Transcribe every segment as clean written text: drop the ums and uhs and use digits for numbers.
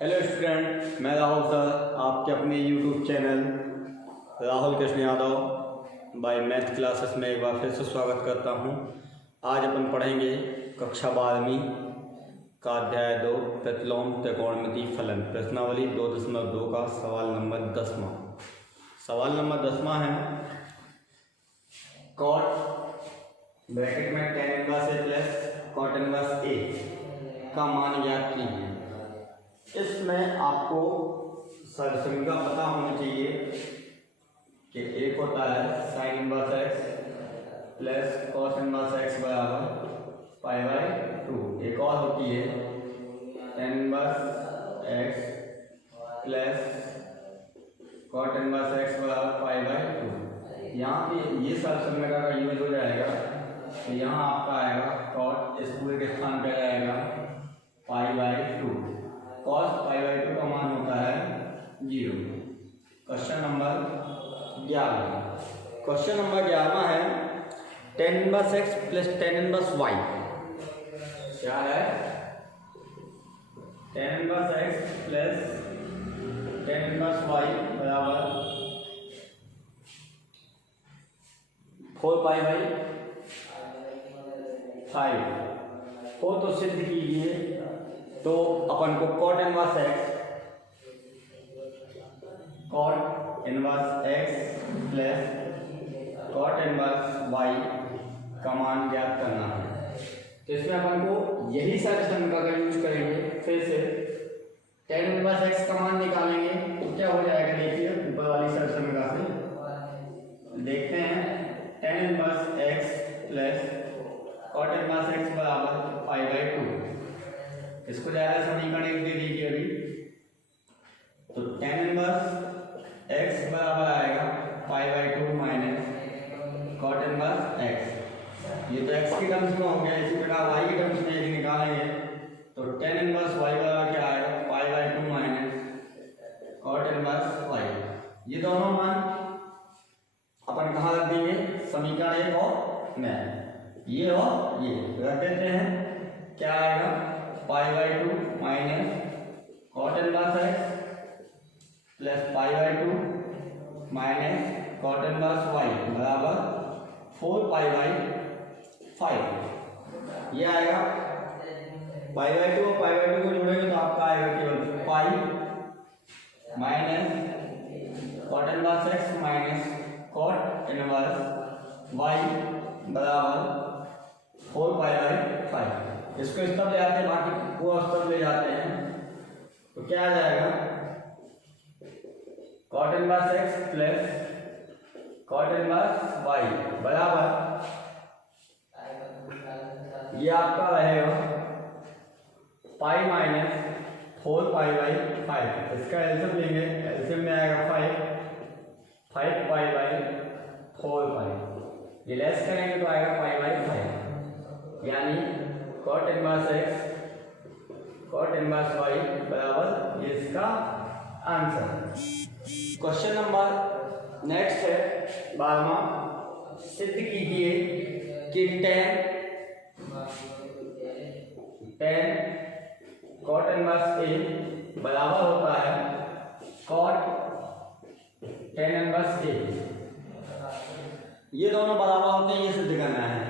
Hello student, मैं Rahul sir, आपके अपने YouTube channel Rahul Krishna Yadav by math classes में एक बार फिर से स्वागत करता हूं। आज अपन पढ़ेंगे कक्षा 12वीं का अध्याय 2 प्रतिलोम त्रिकोणमिति फलन प्रश्नावली 2.2 का सवाल नंबर 10वां। सवाल नंबर 10वां है कॉट ब्रैकेट में tan इनवर्स ए प्लस कॉट इनवर्स ए का मान ज्ञात कीजिए। इसमें आपको सरसंख्या पता होनी चाहिए कि एक होता है sine inverse x plus cos inverse X बराबर पाई बाई 2। एक और होती है tan inverse x plus cot inverse X बराबर पाई बाई 2। यहाँ पे ये सरसंख्या का यूज हो जाएगा तो यहाँ आपका आएगा कॉट, इस पूरे के स्थान पे जाएगा पाई बाई 2। कॉस पाई बाई 2 का मान होता है 0। Question number 11। क्वेश्चन नंबर 11 है tan inverse x plus tan inverse Y. क्या है? tan inverse x plus tan inverse Y बराबर 4 पाई बाई 5। हो तो सिद्ध कीजिए। तो अपन को cot inverse x plus cot inverse Y का मान ज्ञात करना है। तो इसमें अपन को यही सरसंख्या का यूज करेंगे। फिर से tan इनवर्स एक्स का मान निकालेंगे तो क्या हो जाएगा, देखिए ऊपर वाली सरसंख्या से देखते हैं। tan inverse x plus cot inverse X बराबर पाई बाई 2। इसको ज़्यादा समीकरण एक दे दीजिए अभी। तो tan इनवर्स एक्स बराबर आएगा pi by 2 minus cot inverse X. ये तो एक्स की टर्म्स में हो गया। इसी प्रकार वाई की टर्म्स में यदि निकालेंगे तो tan इनवर्स वाई बराबर क्या आएगा, pi by 2 minus cot inverse Y. ये दोनों मान अपन कहाँ रख देंगे, समीकरण एक और में, ये और ये रख देते हैं। क्या आएगा, pi by 2 minus cot inverse x plus pi by 2 minus cot inverse Y बराबर 4 पाई बाई 5। ये आएगा पाई बाई 2 और पाई बाई 2 को जोड़ेंगे तो आपका आएगा केवल pi minus cot inverse x minus cot inverse Y बराबर 4 पाई बाई 5। इसको इस तरफ ले जाते हैं, बाकी को उस तरफ ले जाते हैं तो क्या आ जाएगा, cot inverse x plus cot inverse Y बराबर ये आपका रहेगा पाई माइनस 4 पाई बाई 5। इसका एलसीएम लेंगे, एलसीएम में आएगा 5 पाई बाई 4 पाई। ये लेस करेंगे तो आएगा पाई बाई 5, यानी cot inverse x cot inverse Y बराबर ये इसका आंसर। क्वेश्चन नंबर नेक्स्ट है 12वां। सिद्ध कीजिए कि tan कॉट इनवर्स ए बराबर होता है कॉट tan इनवर्स ए। ये दोनों बराबर होते हैं, ये सिद्ध करना है।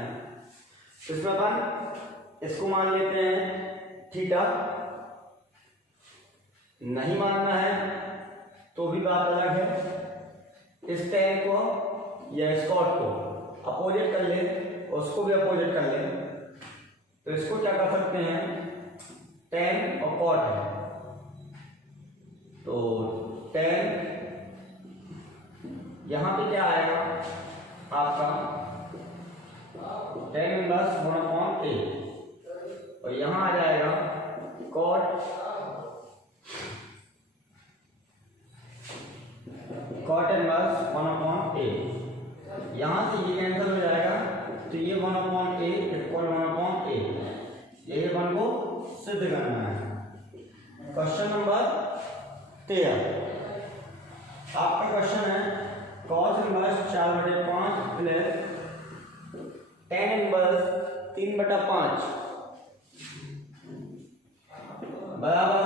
इसमें अपन इसको मान लेते हैं थीटा। नहीं मानना है तो भी बात अलग है। इस tan को या इस कॉट को अपोजिट कर ले, उसको भी अपोजिट कर ले तो इसको क्या कर सकते हैं, tan और कॉट है तो tan यहाँ पे क्या आएगा आपका tan इनवर्स 1/a और यहाँ आ जाएगा कॉट इनवर्स 1/a। यहाँ से ये कैंसिल हो जाएगा तो ये 1/a इक्वल 1/a। ये अपन को सिद्ध करना है। क्वेश्चन नंबर 13 आपका क्वेश्चन है cos inverse 4/5 plus tan inverse 3/5 बराबर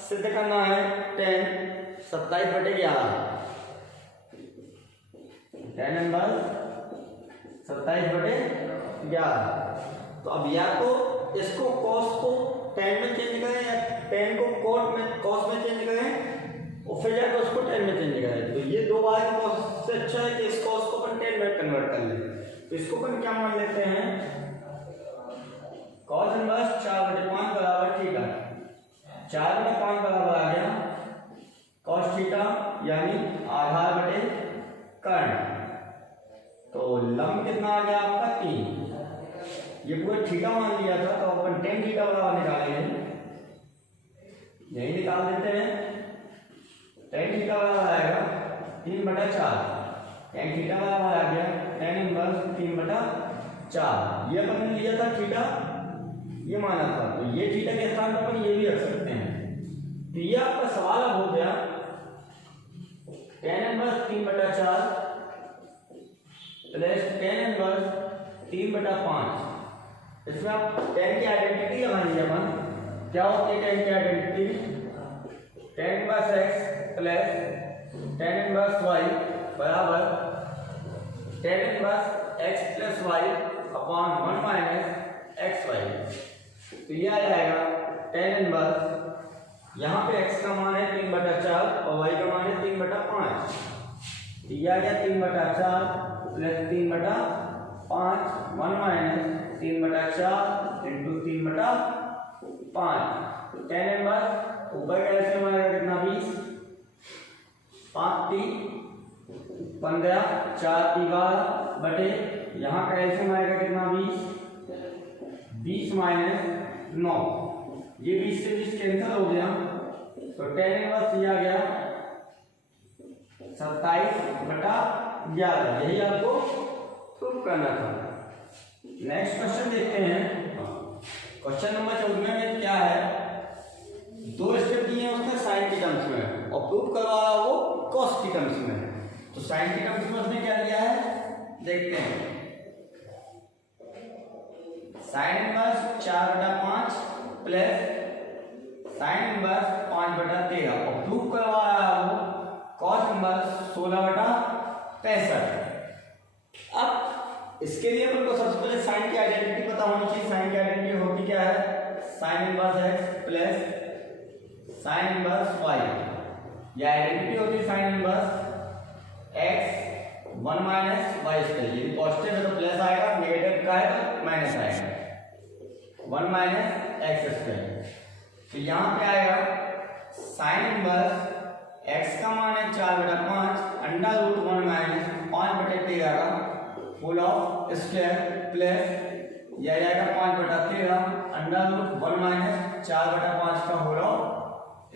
सिद्ध सिद्ध करना है 10 27/11 10 इनवर्स 27/11। तो अब या तो इसको cos को tan में चेंज करें या tan को cos में चेंज करें और फिर या तो उसको tan में चेंज करें। तो ये दो बार की cos से अच्छा है कि इस cos को अपन tan में कन्वर्ट कर लें। तो इसको अपन क्या मान लेते हैं, cos इनवर्स 4/5 बराबर थीटा। 4/5 बराबर आ गया cos थीटा यानी आधार बटे कर्ण। तो लंब कितना आ गया आपका 3। ये पूरा थीटा मान लिया था तो अपन tan थीटा बराबर निकालेंगे, यही निकाल देते हैं। tan थीटा बराबर आएगा 3/4। tan थीटा बराबर आ गया tan इनवर्स 3/4। ये अपन ने लिया था थीटा, ये माना था, तो ये थीटा के स्थान पर अपन ये भी रख सकते हैं। तो ये आपका सवाल अब हो गया tan inverse 3/4 plus tan inverse 3/5। इसमें आप tan की आइडेंटिटी लगाएंगे अपन। क्या होती है tan की identity, tan inverse x plus tan inverse y बराबर tan inverse x plus y upon 1 minus xy। तो ये आ जाएगा tan इनवर्स, यहाँ पे x का मान है 3/4 और y का मान है 3/5। तो ये आ गया 3/4 plus 3/5 1 minus 3/4 into 3/5। tan inverse ऊपर का एलसीएम आएगा कितना 20, 5 3 15 4 12 बटे यहाँ का एलसीएम आएगा कितना 20 माइनस 9। ये 20 से 20 कैंसिल हो गया तो tan इनवर्स ये आ गया 27/11। यही आपको प्रूफ करना था। नेक्स्ट क्वेश्चन देखते हैं। क्वेश्चन नंबर 14 में क्या है, दो स्टेप दिए हैं उसने साइन की टर्म्स में और प्रूफ करवा रहा वो कॉस की टर्म्स में। तो साइन की टर्म्स में उसने क्या दिया है देखते हैं। Sine inverse 4/5 plus sine inverse 5/13 और प्रूफ करवा रहा वो कॉस इनवर्स 16/65। अब इसके लिए अपन को सबसे पहले साइन की आइडेंटिटी पता होनी चाहिए। साइन की आइडेंटिटी होती क्या है, sine inverse x plus sine inverse y। ये आइडेंटिटी होती है sine inverse x 1 minus y square. ये पॉजिटिव है तो प्लस आएगा, नेगेटिव का है तो माइनस आएगा 1 माइनस x स्क्वायर। तो यहाँ पे आएगा साइन इनवर्स x का मान है 4/5 √1 माइनस 5/13 का फुल ऑफ स्क्वायर प्लस यह आएगा 5/13 √1 माइनस 4/5 का होल ऑफ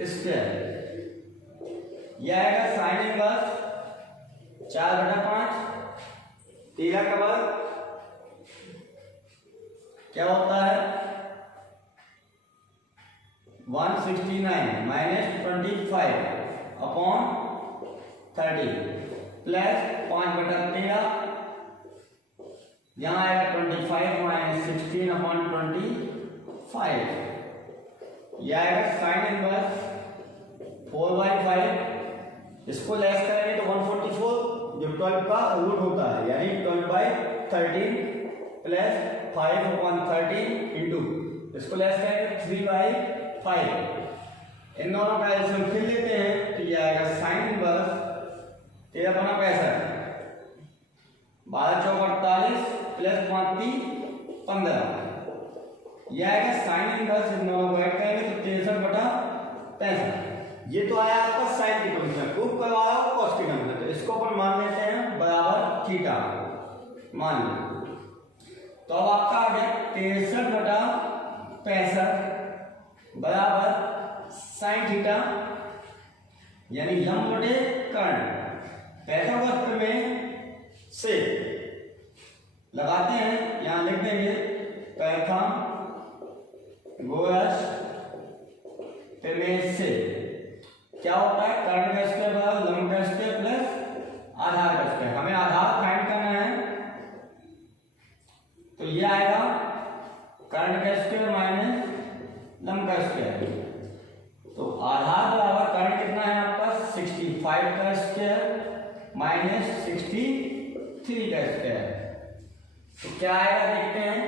स्क्वायर। यह आएगा साइन इनवर्स 4/5 13 का वर्ग क्या होता है 169 माइनस 25 अपॉन 30 प्लस 5/13 यहाँ आएगा 25 माइनस 16 अपॉन 25। यह आएगा साइन इनवर्स 4/5। इसको लेस करेंगे तो 144 जो 12 का रूट होता है यानी 12/13 प्लस 5/13 इंटू इसको लेस करेंगे 3/5। इन दोनों का एलसीएम फिर लेते हैं तो ये आएगा साइन इनवर्स 13/65 12 चौक 48 प्लस 5 15। यह आएगा साइन इनवर्स, इन दोनों को ऐड करेंगे तो 63/65। ये तो आया आपका साइन की टर्म्स में, प्रूफ करवाया कॉस की टर्म्स में। तो इसको अपन मान लेते हैं बराबर थीटा मान लो। तो अब आपका आ गया 63/65 बराबर साइन थीटा यानी लंब बटे कर्ण। पाइथागोरस प्रमेय से लगाते हैं, यहां लिख देंगे पाइथागोरस प्रमेय से क्या होता है कर्ण का स्क्वायर बराबर लंब का स्क्वायर प्लस आधार का स्क्वायर। हमें आधार फाइंड करना है तो ये आएगा कर्ण का स्क्वायर माइनस लंब का स्क्वायर। तो आधार -63 का स्क्वायर। तो क्या आएगा देखते हैं।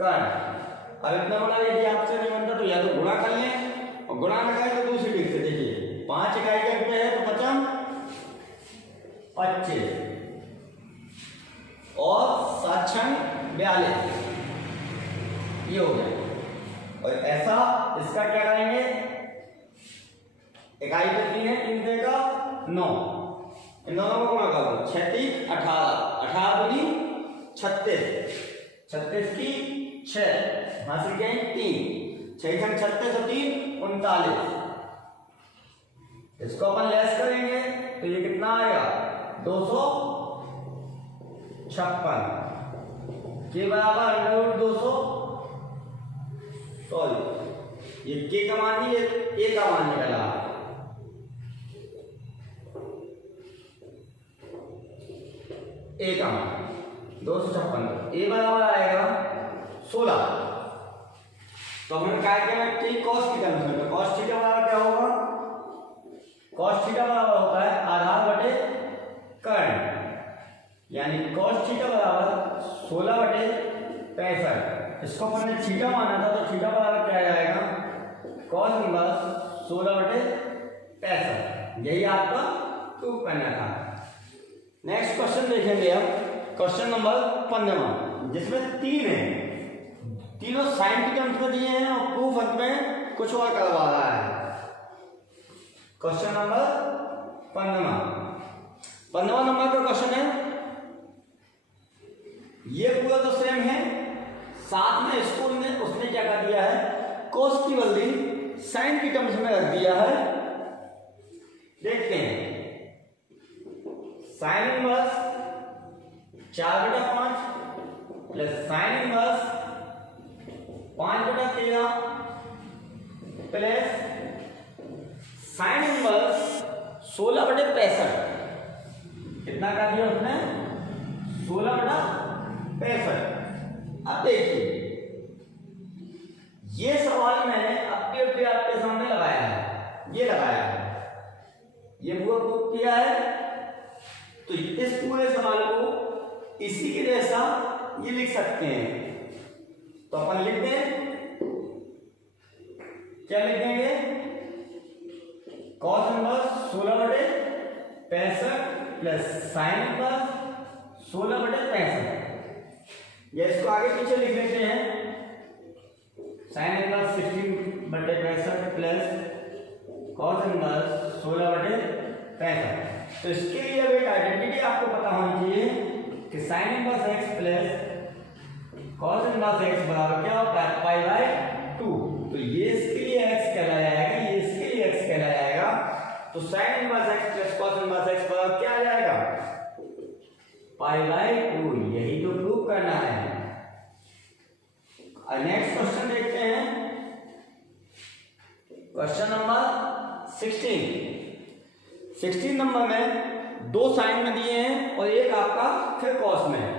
कर्ण अब इतना बड़ा यदि आपसे नहीं बनता तो या तो गुणा कर लें, और गुणा ना करें तो दूसरी ट्रिक से देखिए 5 इकाई का रुपये है तो 5 25 और 7 42 ये हो गया। और ऐसा इसका क्या करेंगे, इकाई पे 3 है, 3 से का 9, इन दोनों को गुणा कर दो 6 3 18 18 दूनी 36 36 की 6 हासिल गए 3 6 36 और 3 39। इसको अपन लेस करेंगे तो ये कितना आएगा 256 के बराबर √200 सॉरी ये के का मान नहीं, ये ए का मान निकला। ए का मान 256 ए बराबर आएगा 16। तो हमने क्या किया कि cos थीटा में cos थीटा बराबर क्या होगा, cos थीटा बराबर होता है आधार बटे कर्ण, यानी cos थीटा बराबर 16/65। इसको अपन ने थीटा माना था तो थीटा बराबर क्या आएगा cos इनवर्स 16/65। यही आपका प्रूफ करना था। नेक्स्ट क्वेश्चन देखेंगे हम, क्वेश्चन नंबर 15 जिसमें 3 है, तीनों साइन के टर्म्स में दिए हैं और प्रूफ अंत में कुछ और करवा रहा है। क्वेश्चन नंबर 15 नंबर का क्वेश्चन है, ये पूरा तो सेम है, साथ में इसको उसने क्या कर दिया है cos की बदली साइन की टर्म्स में रख दिया है। देखते हैं sine inverse 4/5 plus sine inverse 5/13 plus sine inverse 16/65। कितना कर दिया उसने 16/65। अब देखिए ये सवाल मैंने अपने आपके सामने लगाया है, ये लगाया है, ये पूरा प्रूफ किया है। तो इस पूरे सवाल को इसी के जैसा ये लिख सकते हैं। तो अपन लिख दें, क्या लिख देंगे cos inverse 16/65 plus sine inverse 16/65। ये इसको आगे पीछे लिख लेते हैं, sine inverse 16/65 plus cos inverse 16/65। तो इसके लिए अब एक आइडेंटिटी आपको पता होनी चाहिए कि sine inverse x plus cos inverse x बराबर क्या होता है π/2। तो ये इसके लिए x कहलाया जाएगा, ये इसके लिए x कहलाया जाएगा। तो sine inverse x plus cos inverse x बराबर क्या आ जाएगा π/2। यही तो प्रूव करना है। नेक्स्ट क्वेश्चन देखते हैं, क्वेश्चन नंबर 16 नंबर में 2 साइन में दिए हैं और एक आपका फिर कॉस में है,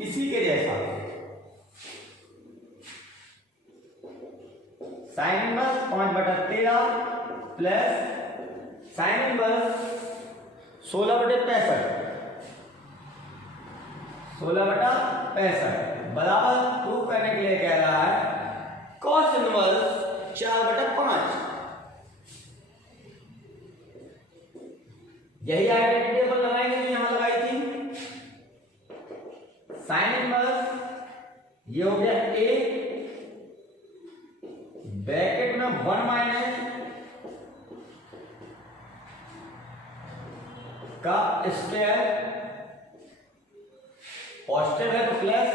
इसी के जैसा। Sign inverse 5/13 plus sine inverse 16/65 बराबर प्रूफ करने के लिए कह रहा है cos इनवर्स 4/5। यही आइडेंटिटी अपन लगाएंगे जो यहां लगाई थी। साइन इनवर्स ये हो गया a ब्रैकेट में 1 माइनस का स्क्वायर, पॉजिटिव है तो प्लस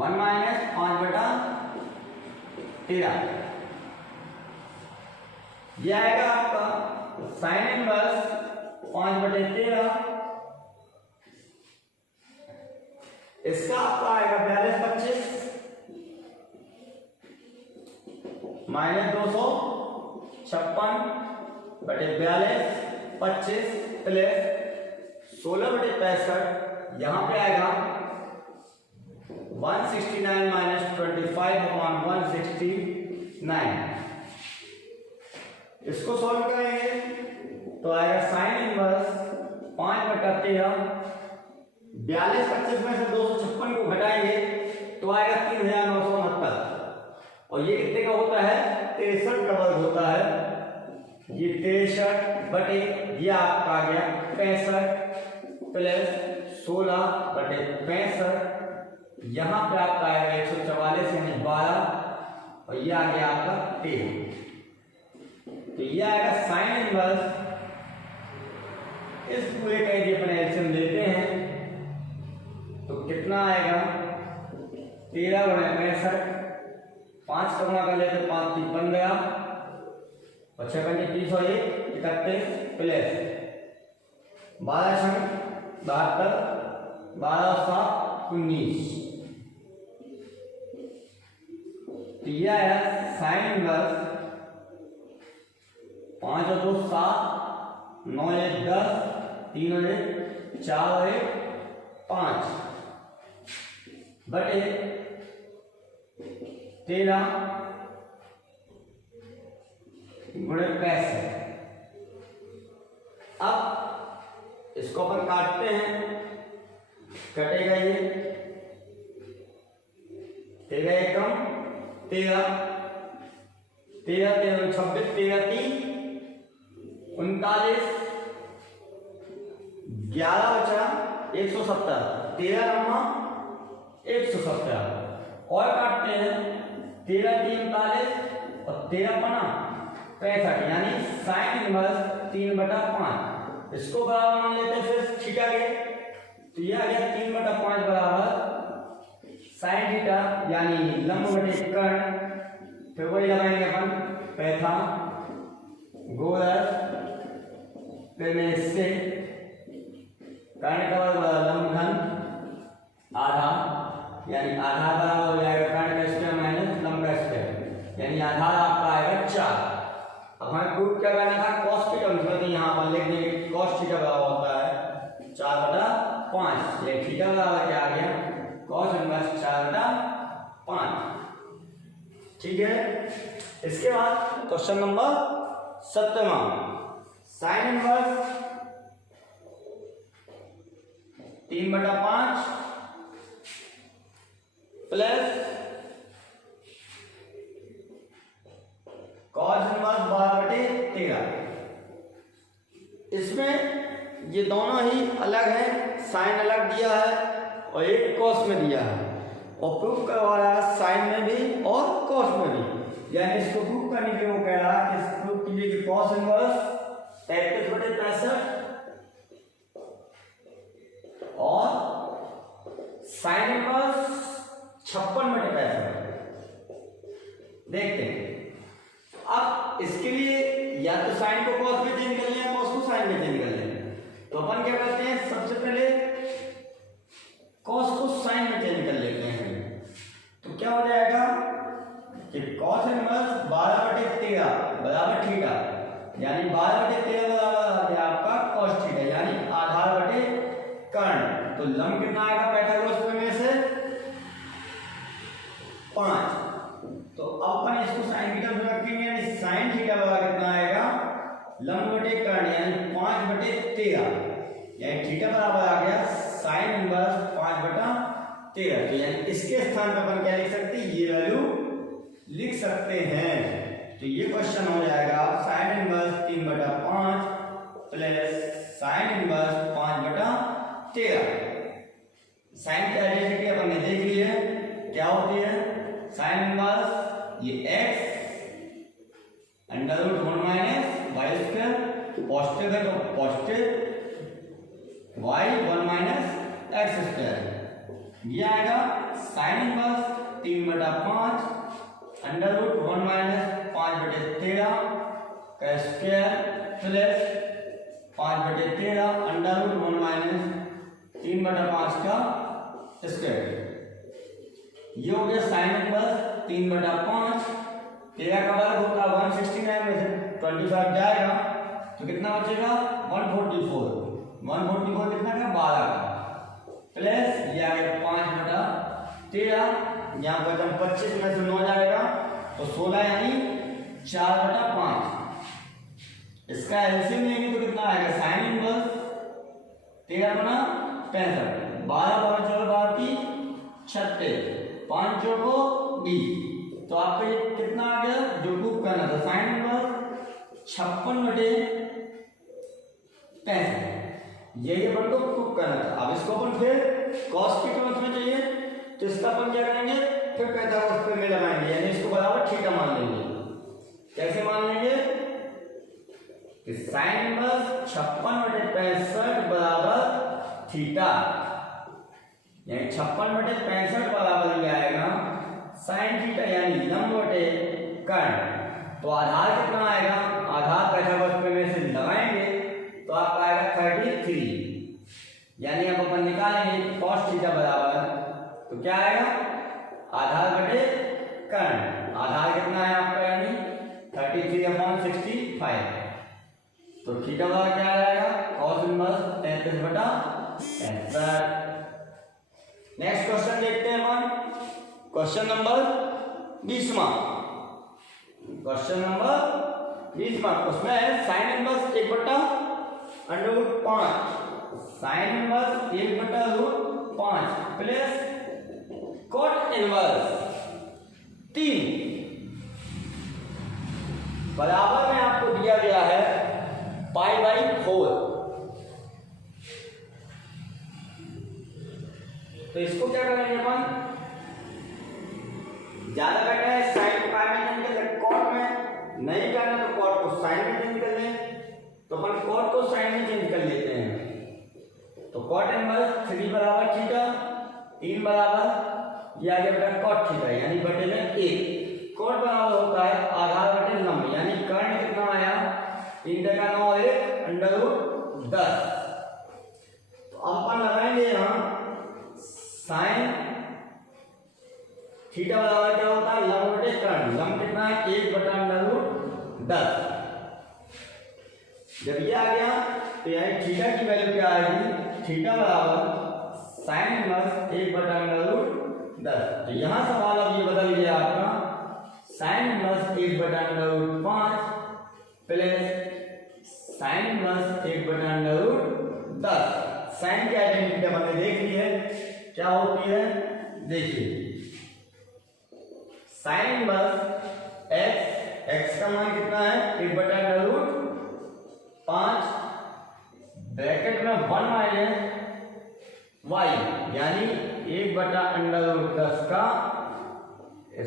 1 माइनस 5/13। यह आएगा आपका साइन इनवर्स 5/13, इसका आपका आएगा 42/25 माइनस 256/42 25 प्लस 16/65। यहां पे आएगा 169 माइनस 25/169। इसको सॉल्व करेंगे तो आएगा साइन इनवर्स 5/13। 42 25 में से 256 को घटाएंगे तो आएगा 3969। और ये कितने का होता है? 63 का वर्ग होता है। ये 63 बटे ये आपका आ गया 65 प्लस 16 बटे 65। यहाँ पे आपका आएगा 144 यानी 12 और ये आ गया आपका 13। तो ये आएगा साइन इनवर्स। इस पूरे का यदि अपन एलसीएम लेते हैं तो कितना आएगा? 13 × 65, 5 का गुणा कर लेते 5 × 3 15 और 6 × 30 और 31 प्लस 12 × 72, 12 × 7 19। तो ये आया साइन इनवर्स 5 और 2 7, 9 और 1 10, 3 और 1 4 और 1 5 बटे 13 गुणे 65। अब इसको अपन काटते हैं, कटेगा ये 13 एकम 13 13 13 26 13 3 39 11 बचा 170 13 नमा 170 और काटते हैं 13 3 39 और 13 5 65 यानी साइन इनवर्स 3/5। इसको बराबर मान लेते हैं फिर थीटा के तो ये आ गया 3/5 बराबर साइन थीटा यानी लंब बटे कर्ण। फिर वही लगाएंगे अपन पैथा गोलक फिर में इससे कर्ण का वर्ग लंब घन आधा यानी आधार बराबर हो जाएगा कर्ण का स्क्वायर माइनस लंब का स्क्वायर यानी आधार आपका आएगा 4। अब हमें प्रूफ क्या करना था? cos थीटा मतलब यहाँ पर लिखने cos थीटा बराबर होता है 4/5। ये थीटा बराबर क्या आ गया? cos inverse 4/5। ठीक है। इसके बाद क्वेश्चन नंबर 7वां sine inverse 3/5 plus cos inverse 12/13। इसमें ये दोनों ही अलग है, साइन अलग दिया है और एक cos में दिया है और प्रूफ करवाया साइन में भी और cos में भी। यानी इसको प्रूफ करने के लिए वो कह रहा है कि प्रूफ कीजिए कि cos इनवर्स 33/65 और साइन इनवर्स 56/65। देखते हैं। अब इसके लिए या तो साइन को cos में चेंज कर लें या cos को साइन में चेंज कर लें। तो अपन क्या करते हैं? सबसे पहले cos को साइन में चेंज कर लेते हैं। तो क्या हो जाएगा कि cos इनवर्स 12/13 बराबर थीटा यानी 12/13 बराबर आ गया आपका cos थीटा यानी आधार बटे कर्ण। तो लंब कितना आएगा पाइथागोरस प्रमेय से? 5। तो अपन इसको साइन की टर्म में रखेंगे यानी साइन थीटा बराबर कितना आएगा? लंब बटे कर्ण यानी 5/13 यानी थीटा बराबर आ गया साइन इनवर्स 5/13। तो यानी इसके स्थान पर अपन क्या लिख सकते हैं? ये वैल्यू लिख सकते हैं। तो ये क्वेश्चन हो जाएगा sine inverse 3/5 plus sine inverse 5/13। Sine की आइडेंटिटी अपन ने देख ली है, क्या होती है? साइन इनवर्स ये x √1 minus y square positive है तो positive y 1 minus x square. ये आएगा साइन इनवर्स 3/5 √1 माइनस 5/13 का स्क्वायर प्लस 5/13 √1 माइनस 3/5 का स्क्वायर। ये हो गया साइन इनवर्स 3/5। 13 का वर्ग होगा 169 में से 25 जाएगा तो कितना बचेगा? 144 कितना का? 12 का प्लस ये आ गया 5/13 13, यहाँ पर जब 25 में से 9 जाएगा तो 16 यानी 4/5। इसका एलसीएम लेंगे तो कितना आएगा, साइन इनवर्स 13 गुना 65, 12 12 14 की 36, 5 चौको 20। तो आपको ये कितना आ गया जो प्रूव करना था, साइन इनवर्स 56/65, यही अपन को प्रूव करना था। अब इसको अपन फिर कॉस की टर्म्स में चाहिए तो इसका अपन क्या करेंगे, फिर पाइथागोरस पे में लगाएंगे, यानी इसको बराबर थीटा मान लेंगे। कैसे मान लेंगे कि साइन इनवर्स 56/65 बराबर थीटा, यानी 56/65 बराबर ये आएगा साइन थीटा यानी लंब बटे कर्ण। तो आधार कितना आएगा, आधार पाइथागोरस पे में से लगाएंगे तो आपका आएगा 33, यानी अब अपन निकालेंगे cos थीटा बराबर, तो क्या आएगा आधार बटे कर्ण। आधार कितना है आपका, यानी 33/65, तो थीटा बराबर क्या आएगा cos इनवर्स 33/65। नेक्स्ट क्वेश्चन देखते हैं अपन, क्वेश्चन नंबर 20वां। क्वेश्चन नंबर 20वां, उसमें है sine inverse 1/√5, sine inverse 1/√5 plus cot inverse 3 बराबर में आपको दिया गया है π/4। तो इसको क्या करेंगे अपन, ज्यादा बेटर है साइन को में चेंज कर ले, कॉट में नहीं करना तो कॉट को साइन में चेंज कर ले, तो अपन कॉट को साइन में चेंज कर लेते हैं। तो कॉट इनवर्स 3 बराबर थीटा, 3 बराबर ये आ गया बेटा कॉट थीटा यानी बटे में 1। कॉट बराबर होता है आधार बटे लंब, यानी कर्ण कितना आया 3 × 9 और 1 √10। तो अपन लगाएंगे यहाँ साइन थीटा बराबर क्या होता है लंब बटे कर्ण, लंब कितना है 1/√10। जब ये आ गया तो यानी थीटा की वैल्यू क्या आएगी, थीटा बराबर साइन इनवर्स 1/√10। तो यहाँ सवाल अब ये बदल गया आपका, sine inverse 1/√5 plus sine inverse 1/√10। Sine की आइडेंटिटी हमने देख ली है, क्या होती है देखिए, साइन इनवर्स x का मान कितना है 1/√5 ब्रैकेट में 1 माइनस y यानी 1/√10 का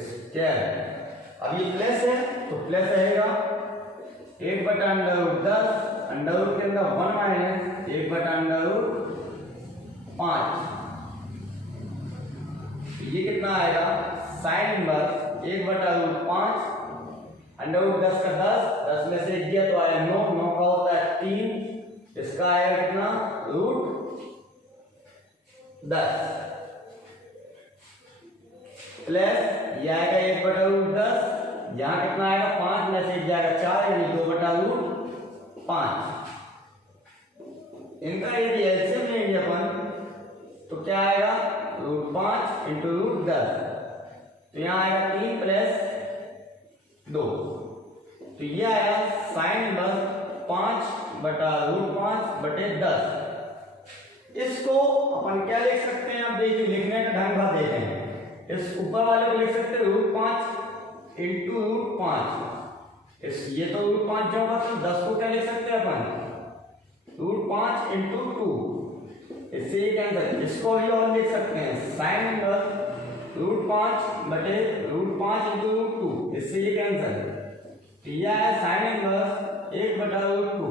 स्क्वायर। अब ये प्लस है तो प्लस रहेगा 1/√10, अंडर के अंदर 1 माइनस 1/√5, ये कितना आएगा साइन इनवर्स 1/√5 अंडर10 का 10 में से 1 दिया तो आया 9, 9 का होता है 3, इसका आएगा कितना √10 प्लस ये आएगा 1/√10, यहाँ कितना आएगा 5 में से 1 जाएगा 4 यानी 2/5। इनका यदि एलसीएम लेंगे अपन तो क्या आएगा √5 × √10, तो यहाँ आएगा 3 + 2, तो ये आया साइन इनवर्स 5/√5 बटे 10। इसको अपन क्या लिख सकते हैं, आप देखिए लिखने का ढंग का देखें, इस ऊपर वाले को लिख सकते हैं √5 × √5, ये तो √5 जो होगा तो 10 को क्या लिख सकते हैं अपन √5 × 2, इससे ये कैंसिल, इसको ही और लिख सकते हैं साइन इनवर्स √5 बटे √5 × √2, इससे ये कैंसिल, तो यह है साइन इनवर्स 1/√2।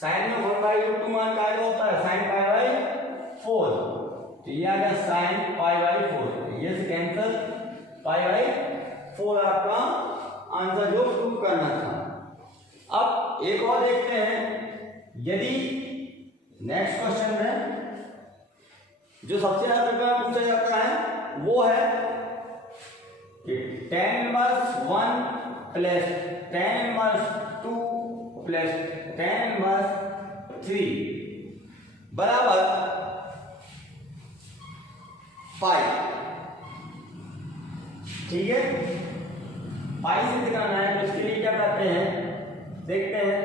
साइन में 1/√2 मान का होता है साइन π/4, तो ये आ गया साइन π/4, ये से कैंसिल π/4 आपका आंसर जो प्रूव करना था। अब एक और देखते हैं, यदि नेक्स्ट क्वेश्चन में जो सबसे ज्यादा पेपर पूछा जाता है वो है कि tan inverse 1 plus tan inverse 2 plus tan inverse 3 बराबर पाई। ठीक है, पाई से दिखाना है तो इसके लिए क्या करते हैं, देखते हैं।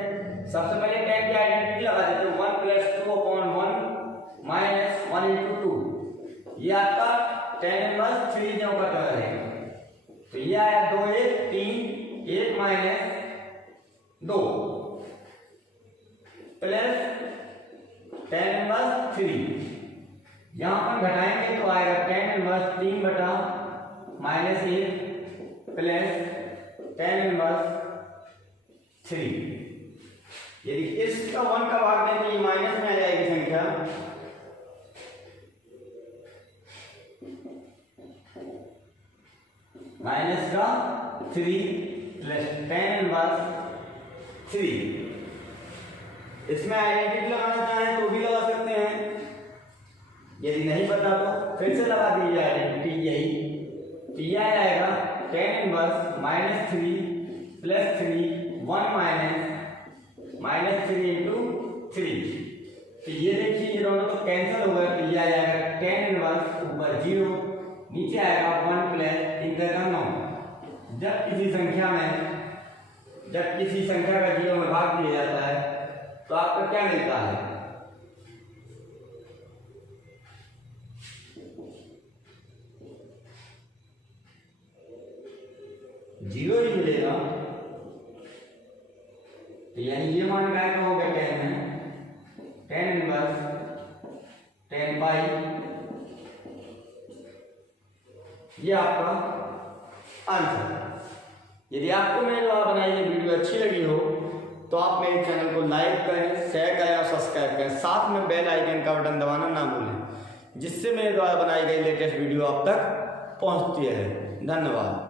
सबसे पहले tan की आइडेंटिटी लगा देते हैं, 1 + 2/1 - 1 × 2। ये आपका tan इनवर्स 3 जो का टर्म है, तो ये आया 2 1 3 1 - 2 प्लस tan इनवर्स 3। यहां पर घटाएंगे तो आएगा tan इनवर्स 3 बटा -1 प्लस tan इनवर्स 3। यदि इसका 1 का भाग दें तो ये माइनस में आ जाएगी संख्या, माइनस का 3 प्लस tan इनवर्स 3। इसमें आइडेंटिटी लगाना चाहें तो भी लगा सकते हैं, यदि नहीं पता तो फिर से लगा दीजिए आइडेंटिटी यही, तो यह आएगा tan इनवर्स -3 + 3 1 - 3 × 3। तो ये देखिए ये दोनों तो कैंसिल हो गए, तो ये आ जाएगा tan इनवर्स ऊपर 0 नीचे आएगा 1 + 3 का 9। जब किसी संख्या का 0 में भाग दिया जाता है तो आपको क्या मिलता है, जीरो ही मिलेगा। तो यानी ये मान क्या हो गया, 10 है, tan इनवर्स 10 पाई, ये आपका आंसर। यदि आपको मेरे द्वारा बनाई गई वीडियो अच्छी लगी हो तो आप मेरे चैनल को लाइक करें, शेयर करें और सब्सक्राइब करें, साथ में बेल आइकन का बटन दबाना ना भूलें, जिससे मेरे द्वारा बनाई गई लेटेस्ट वीडियो आप तक पहुंचती है। धन्यवाद।